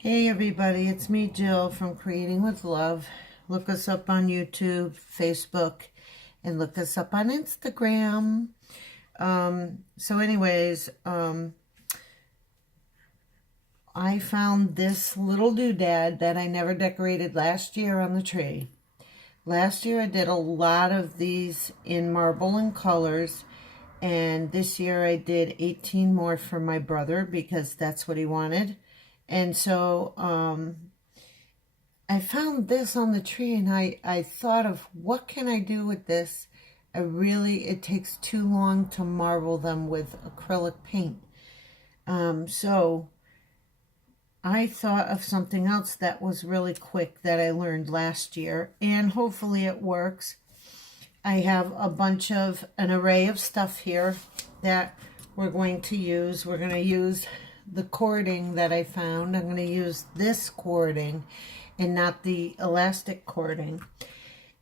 Hey everybody, it's me Jill from Creating with Love. Look us up on YouTube, Facebook, and look us up on Instagram. I found this little doodad that I never decorated last year on the tree. Last year I did a lot of these in marble and colors, and this year I did 18 more for my brother because that's what he wanted. And so I found this on the tree, and I thought of what can I do with this. It takes too long to marble them with acrylic paint. So I thought of something else that was really quick that I learned last year, and hopefully it works. I have an array of stuff here that we're going to use. We're going to use the cording that I found. I'm going to use this cording and not the elastic cording.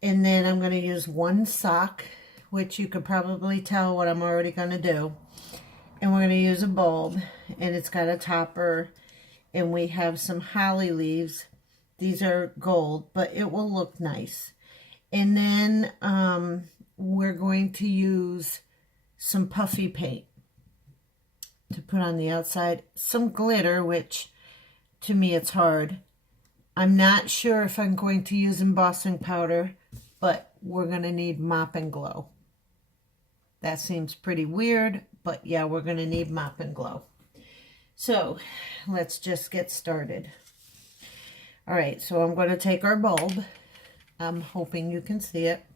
And then I'm going to use one sock, which you could probably tell what I'm already going to do. And we're going to use a bulb, and it's got a topper, and we have some holly leaves. These are gold, but it will look nice. And then we're going to use some puffy paint to put on the outside. Some glitter, which to me it's hard. I'm not sure if I'm going to use embossing powder, but we're going to need Mop and Glow. That seems pretty weird, but yeah, we're going to need Mop and Glow. So let's just get started. All right, so I'm going to take our bulb. I'm hoping you can see it.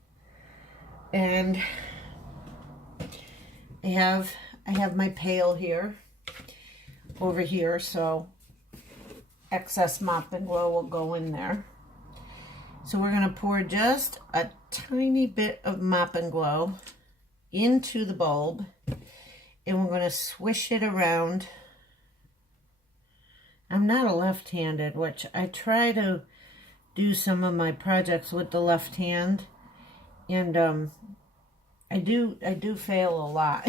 And I have my pail here, over here, so excess Mop and Glow will go in there. So we're going to pour just a tiny bit of Mop and Glow into the bulb, and we're going to swish it around. I'm not a left-handed, which I try to do some of my projects with the left hand, and I do fail a lot.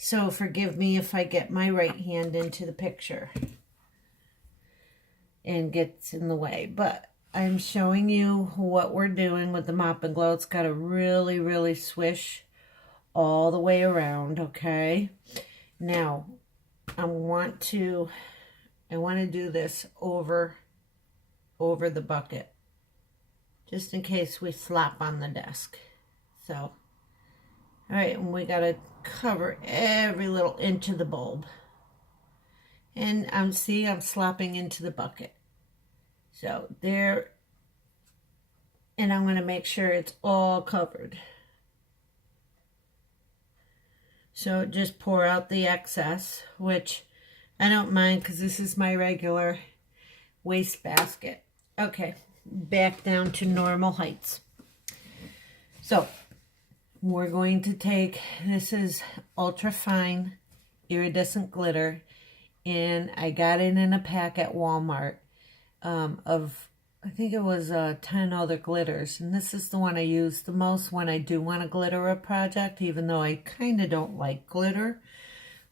So forgive me if I get my right hand into the picture and gets in the way, but I'm showing you what we're doing with the Mop and Glow. It's got to really swish all the way around, okay? Now I want to do this over the bucket, just in case we slop on the desk. So, all right, and we got to cover every little inch of the bulb. And I'm slopping into the bucket. So there, and I'm going to make sure it's all covered. So just pour out the excess, which I don't mind because this is my regular waste basket. Okay, back down to normal heights. So we're going to take, this is ultra fine iridescent glitter, and I got it in a pack at Walmart of, I think it was 10 other glitters, and this is the one I use the most when I do want to glitter a project, even though I kind of don't like glitter,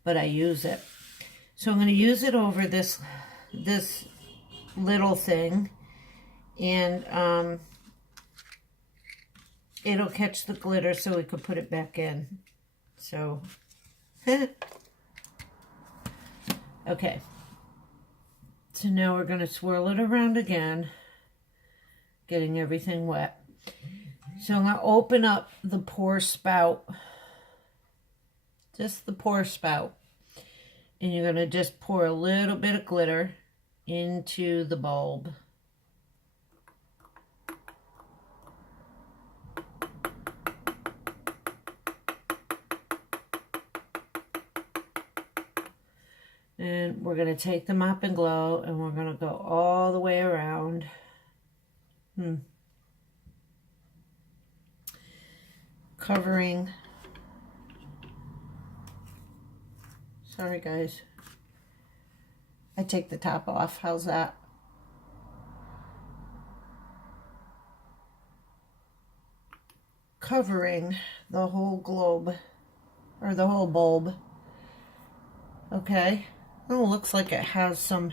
but I use it. So I'm going to use it over this little thing, and it'll catch the glitter so we could put it back in. So, okay. So now we're going to swirl it around again, getting everything wet. So I'm going to open up the pour spout, just the pour spout. And you're going to just pour a little bit of glitter into the bulb. And we're going to take the Mop and Glow, and we're going to go all the way around. Covering. Sorry, guys. I take the top off. How's that? Covering the whole globe, or the whole bulb. Okay. Oh, looks like it has some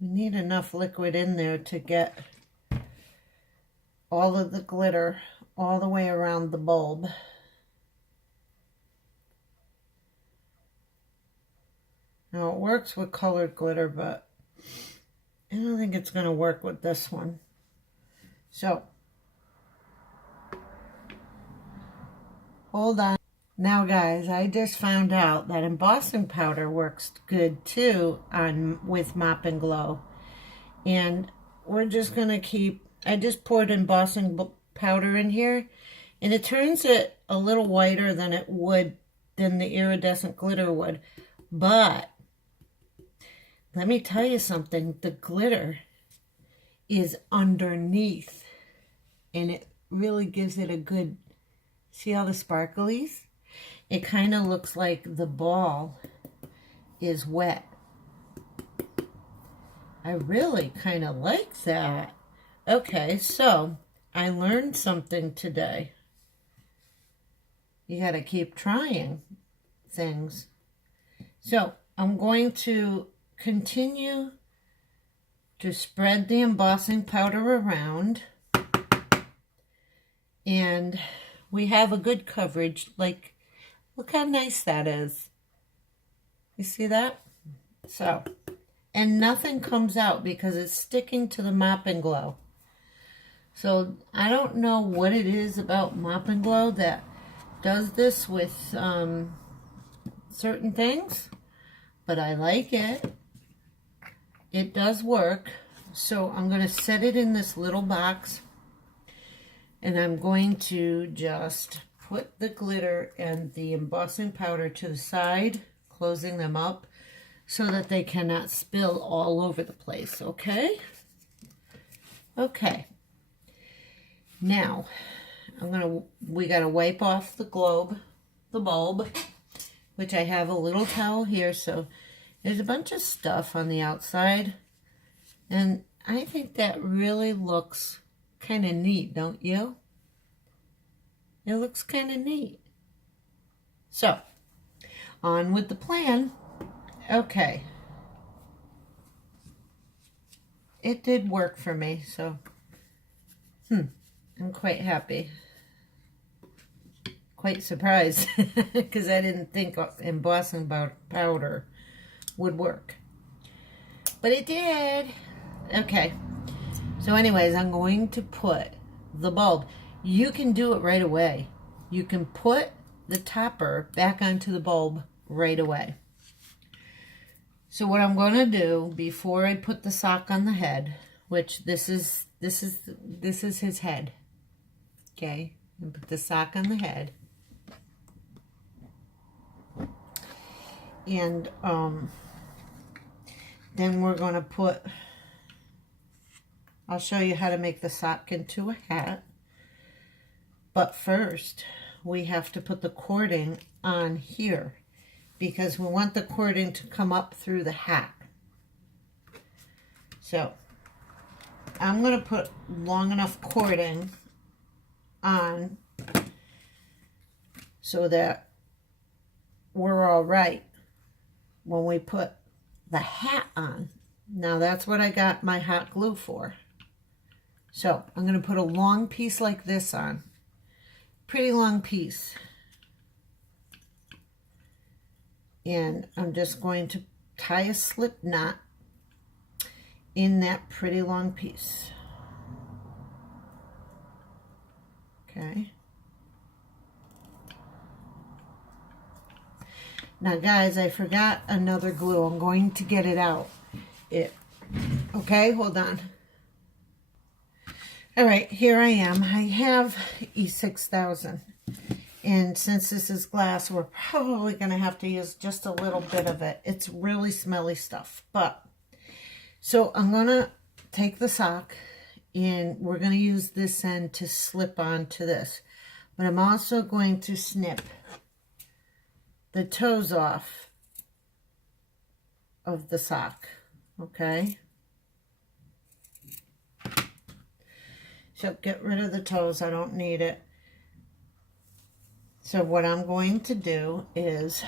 We need enough liquid in there to get all of the glitter all the way around the bulb. Now it works with colored glitter, but I don't think it's going to work with this one. So, hold on. Now guys, I just found out that embossing powder works good too with Mop and Glow. And we're just going to keep, I just poured embossing powder in here, and it turns it a little whiter than it would, than the iridescent glitter would. But let me tell you something, the glitter is underneath, and it really gives it a good, see all the sparklies? It kind of looks like the ball is wet. I really kind of like that. Okay, so I learned something today. You got to keep trying things. So I'm going to continue to spread the embossing powder around, and we have a good coverage. Like, look how nice that is. You see that? So, and nothing comes out because it's sticking to the Mop and Glow. So I don't know what it is about Mop and Glow that does this with certain things, but I like it. It does work. So I'm going to set it in this little box, and I'm going to just put the glitter and the embossing powder to the side, closing them up so that they cannot spill all over the place, okay? Okay. Now, we got to wipe off the bulb, which I have a little towel here, so there's a bunch of stuff on the outside, and I think that really looks kind of neat, don't you? It looks kind of neat. So, on with the plan. Okay. It did work for me, so I'm quite happy. Quite surprised because I didn't think embossing powder would work. But it did. Okay. So anyways, I'm going to put the bulb. You can do it right away. You can put the topper back onto the bulb right away. So what I'm going to do before I put the sock on the head, which this is his head. Okay, and put the sock on the head. And then we're going to put, I'll show you how to make the sock into a hat. But first, we have to put the cording on here because we want the cording to come up through the hat. So, I'm going to put long enough cording on so that we're all right when we put the hat on. Now that's what I got my hot glue for. So I'm going to put a long piece like this on. Pretty long piece. And I'm just going to tie a slip knot in that pretty long piece. Okay. Now guys, I forgot another glue. I'm going to get it out. Okay, hold on. All right, here I am. I have E6000. And since this is glass, we're probably going to have to use just a little bit of it. It's really smelly stuff. But, so I'm going to take the sock, and we're going to use this end to slip onto this. But I'm also going to snip the toes off of the sock, okay? So get rid of the toes, I don't need it. So what I'm going to do is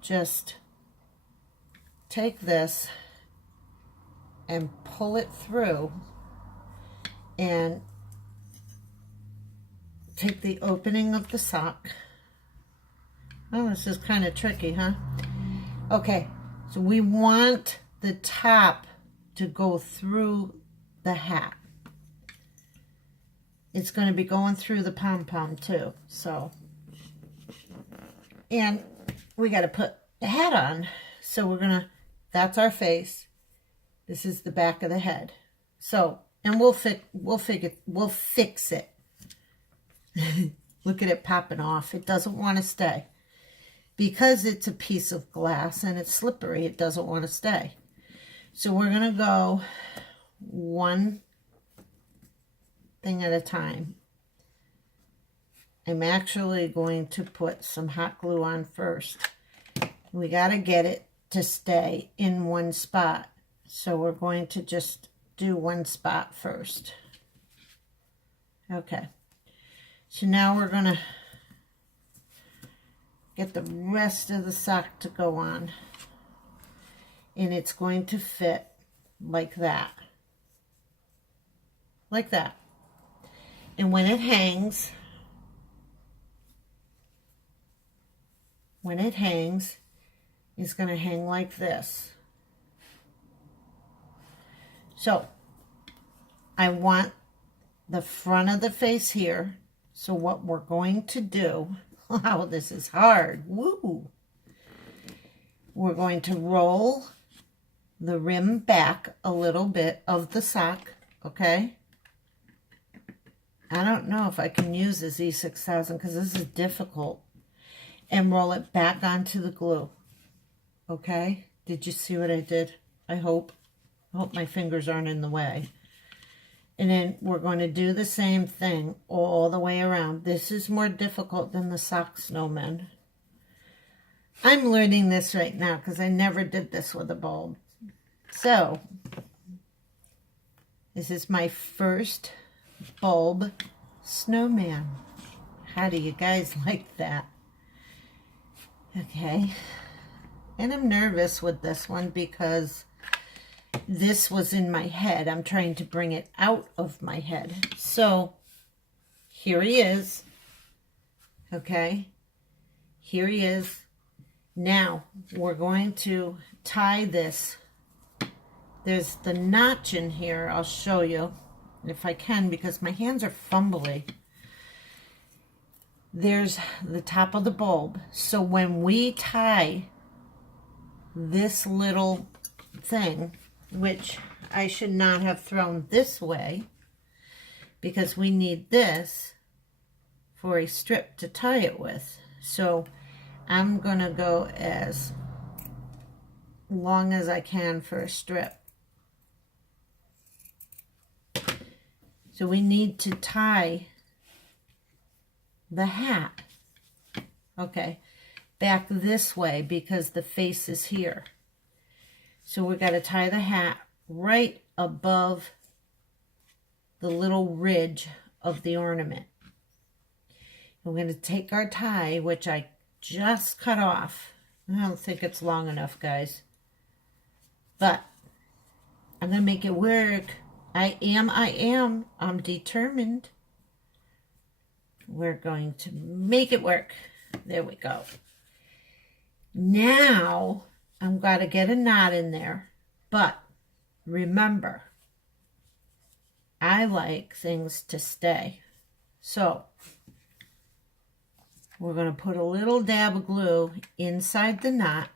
just take this and pull it through and take the opening of the sock. Oh, this is kind of tricky, huh? Okay, so we want the top to go through the hat. It's going to be going through the pom-pom too, so. And we got to put the hat on. So we're going to, that's our face. This is the back of the head. So, and we'll fix it. Look at it popping off. It doesn't want to stay. Because it's a piece of glass and it's slippery, it doesn't want to stay. So we're going to go one thing at a time. I'm actually going to put some hot glue on first. We got to get it to stay in one spot. So we're going to just do one spot first. Okay. So now we're going to get the rest of the sock to go on. And it's going to fit like that. Like that. And when it hangs, it's going to hang like this. So, I want the front of the face here. So what we're going to do, wow, this is hard. Woo! We're going to roll the rim back a little bit of the sock, okay? I don't know if I can use this E6000 because this is difficult. And roll it back onto the glue, okay? Did you see what I did? I hope my fingers aren't in the way. And then we're going to do the same thing all the way around. This is more difficult than the sock snowman. I'm learning this right now because I never did this with a bulb. So, this is my first bulb snowman. How do you guys like that? Okay. And I'm nervous with this one because this was in my head. I'm trying to bring it out of my head. So, here he is. Okay. Here he is. Now, we're going to tie this. There's the notch in here. I'll show you if I can because my hands are fumbly. There's the top of the bulb. So when we tie this little thing, which I should not have thrown this way because we need this for a strip to tie it with. So I'm going to go as long as I can for a strip. So we need to tie the hat, okay, back this way because the face is here. So we got to tie the hat right above the little ridge of the ornament. We're going to take our tie, which I just cut off. I don't think it's long enough, guys. But I'm going to make it work. I'm determined. We're going to make it work. There we go. Now, I'm going to get a knot in there. But remember, I like things to stay. So, we're going to put a little dab of glue inside the knot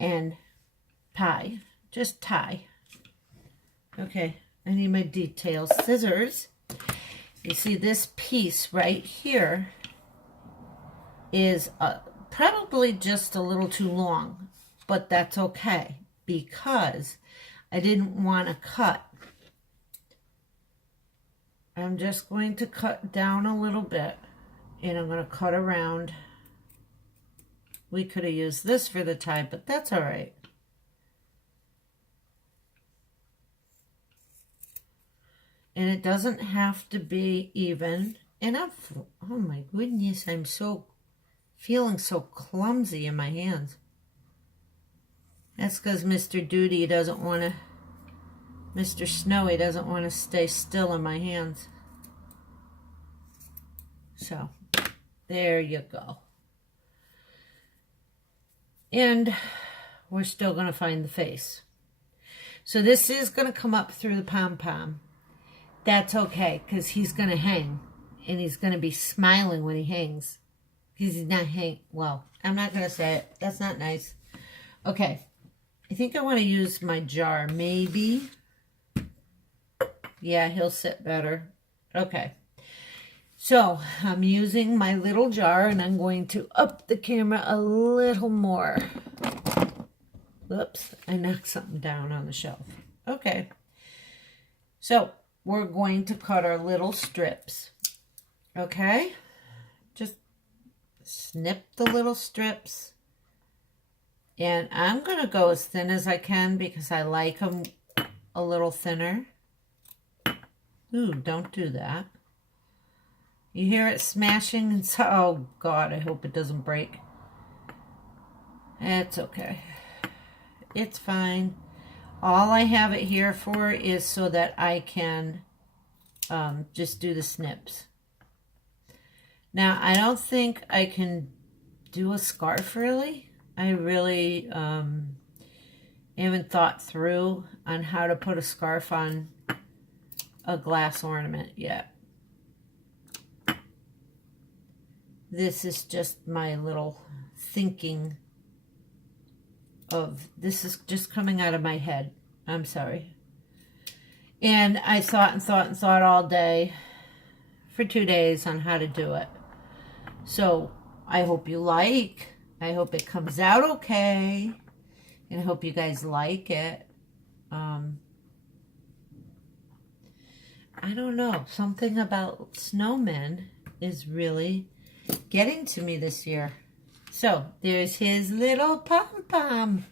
and tie. Just tie. Okay, I need my detail scissors. You see this piece right here is probably just a little too long, but that's okay because I didn't want to cut. I'm just going to cut down a little bit and I'm going to cut around. We could have used this for the tie, but that's all right. And it doesn't have to be even. And oh my goodness, I'm feeling so clumsy in my hands. That's because Mr. Duty doesn't want to, Mr. Snowy doesn't want to stay still in my hands. So, there you go. And we're still going to find the face. So this is going to come up through the pom-pom. That's okay, because he's going to hang. And he's going to be smiling when he hangs. Because he's not well, I'm not going to say it. That's not nice. Okay. I think I want to use my jar. Maybe. Yeah, he'll sit better. Okay. So, I'm using my little jar, and I'm going to up the camera a little more. Whoops, I knocked something down on the shelf. Okay. So, we're going to cut our little strips. Okay? Just snip the little strips. And I'm going to go as thin as I can because I like them a little thinner. Ooh, don't do that. You hear it smashing and so, oh God, I hope it doesn't break. It's okay. It's fine. All I have it here for is so that I can just do the snips. Now, I don't think I can do a scarf really. I really haven't thought through on how to put a scarf on a glass ornament yet. This is just my little thinking of, this is just coming out of my head. I'm sorry. And I thought and thought and thought all day for 2 days on how to do it. So I hope you like. I hope it comes out okay. And I hope you guys like it. I don't know. Something about Snowman is really getting to me this year. So there's his little pom-pom.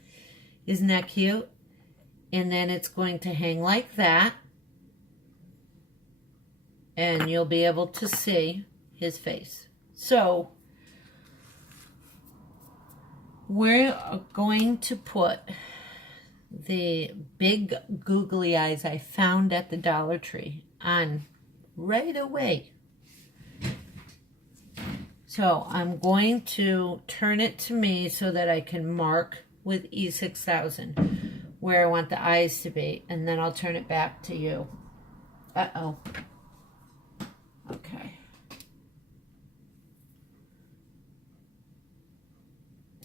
Isn't that cute? And then it's going to hang like that. And you'll be able to see his face. So we're going to put the big googly eyes I found at the Dollar Tree on right away. So I'm going to turn it to me so that I can mark with E6000 where I want the eyes to be, and then I'll turn it back to you. Uh-oh. Okay.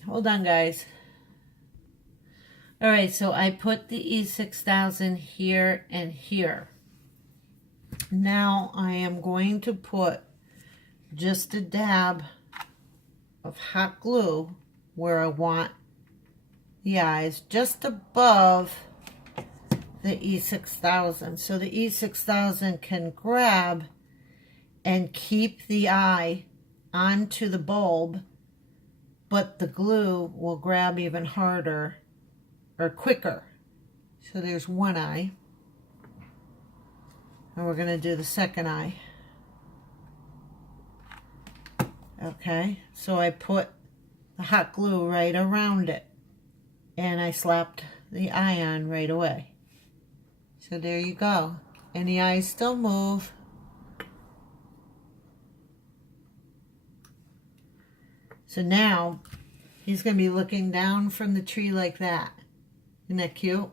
Hold on, guys. All right, so I put the E6000 here and here. Now I am going to put just a dab of hot glue where I want the eyes, just above the E6000. So the E6000 can grab and keep the eye onto the bulb, but the glue will grab even harder or quicker. So there's one eye. And we're going to do the second eye. Okay, so I put the hot glue right around it. And I slapped the eye on right away. So there you go. And the eyes still move. So now, he's going to be looking down from the tree like that. Isn't that cute?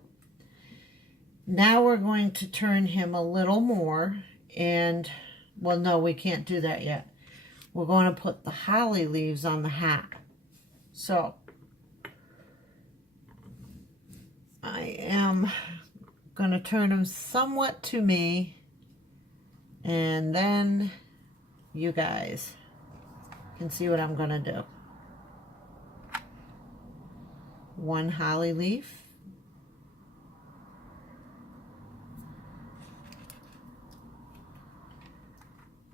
Now we're going to turn him a little more. And, well, no, we can't do that yet. We're going to put the holly leaves on the hat. So, I am going to turn him somewhat to me. And then you guys can see what I'm going to do. One holly leaf.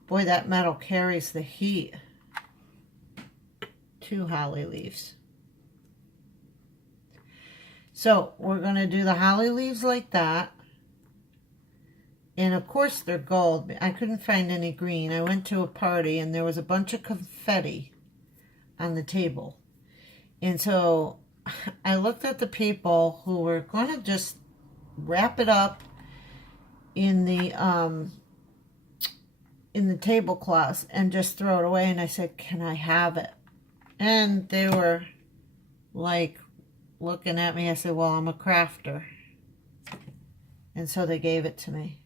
Boy, that metal carries the heat. 2 holly leaves. So we're going to do the holly leaves like that. And of course they're gold. I couldn't find any green. I went to a party and there was a bunch of confetti on the table. And so I looked at the people who were going to just wrap it up in the tablecloths and just throw it away, and I said, can I have it? And they were like looking at me. I said, well, I'm a crafter. And so they gave it to me.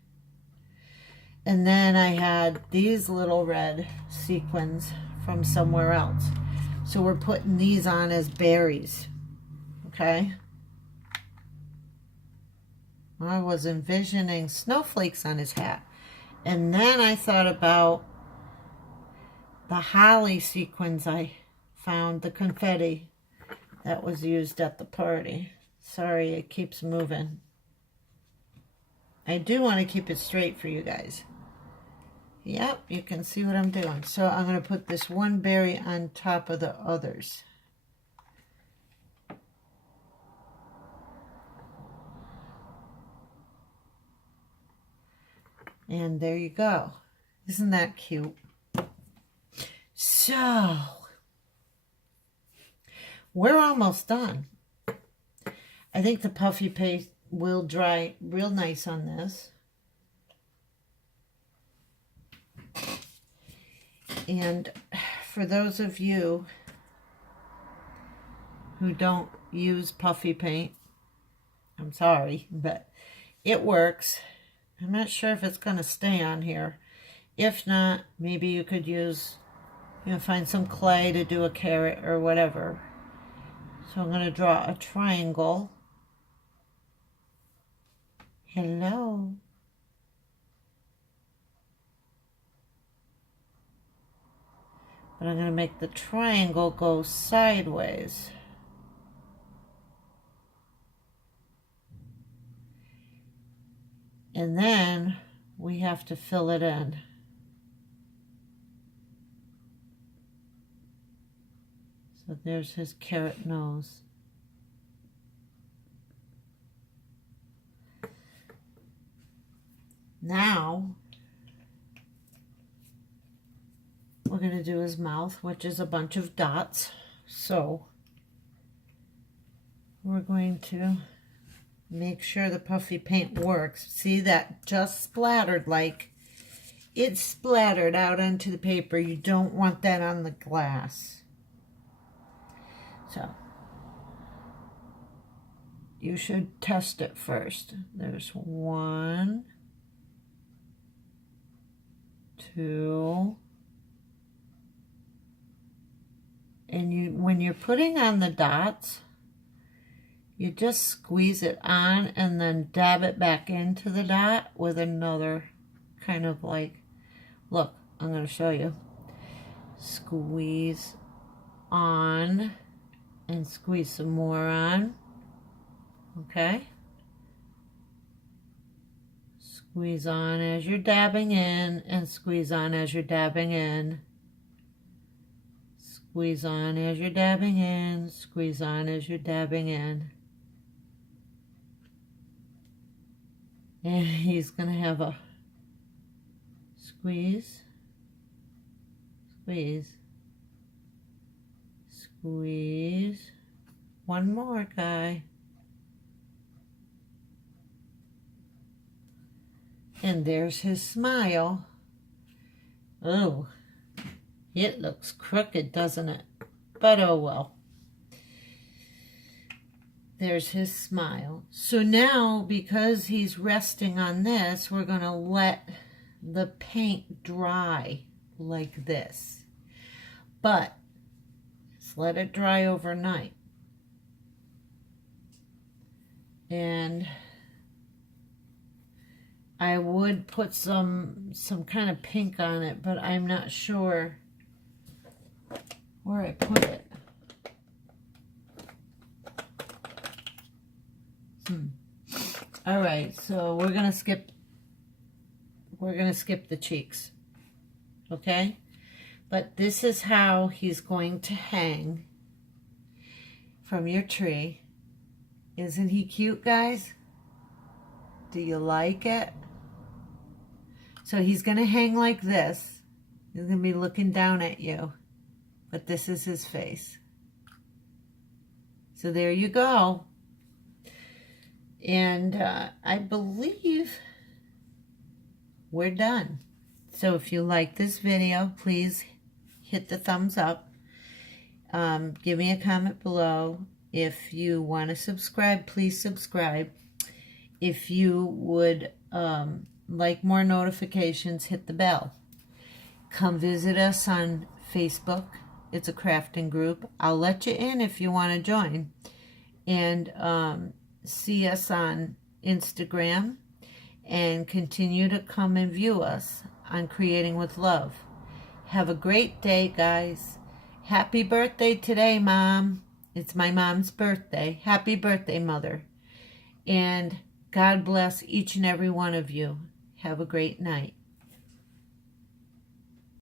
And then I had these little red sequins from somewhere else. So we're putting these on as berries. Okay? I was envisioning snowflakes on his hat. And then I thought about the holly sequins I found, the confetti that was used at the party. Sorry, it keeps moving. I do want to keep it straight for you guys. Yep, you can see what I'm doing. So I'm going to put this one berry on top of the others. And there you go. Isn't that cute? So, we're almost done. I think the puffy paste will dry real nice on this. And for those of you who don't use puffy paint, I'm sorry, but it works. I'm not sure if it's going to stay on here. If not, maybe you could use, find some clay to do a carrot or whatever. So I'm going to draw a triangle. Hello. But I'm going to make the triangle go sideways. And then we have to fill it in. So there's his carrot nose. Now, we're going to do his mouth, which is a bunch of dots. So, we're going to make sure the puffy paint works. See, that just splattered, like it splattered out onto the paper. You don't want that on the glass. So, you should test it first. There's 1, 2, and when you're putting on the dots, you just squeeze it on and then dab it back into the dot with another kind of like, look, I'm going to show you. Squeeze on and squeeze some more on. Okay? Squeeze on as you're dabbing in and squeeze on as you're dabbing in. Squeeze on as you're dabbing in, squeeze on as you're dabbing in. And he's going to have a squeeze, squeeze, squeeze. One more, guy. And there's his smile. Oh, it looks crooked, doesn't it? But oh well. There's his smile. So now, because he's resting on this, we're going to let the paint dry like this. But just let it dry overnight. And I would put some kind of pink on it, but I'm not sure where I put it. All right, so we're gonna skip the cheeks, okay? But this is how he's going to hang from your tree. Isn't he cute, guys? Do you like it? So he's gonna hang like this. He's gonna be looking down at you, but this is his face. Is So there you go. And I believe we're done. So if you like this video, please hit the thumbs up. Give me a comment below. If you want to subscribe, please subscribe. If you would like more notifications, hit the bell. Come visit us on Facebook. It's a crafting group. I'll let you in if you want to join. And see us on Instagram. And continue to come and view us on Creating with Love. Have a great day, guys. Happy birthday today, Mom. It's my mom's birthday. Happy birthday, Mother. And God bless each and every one of you. Have a great night.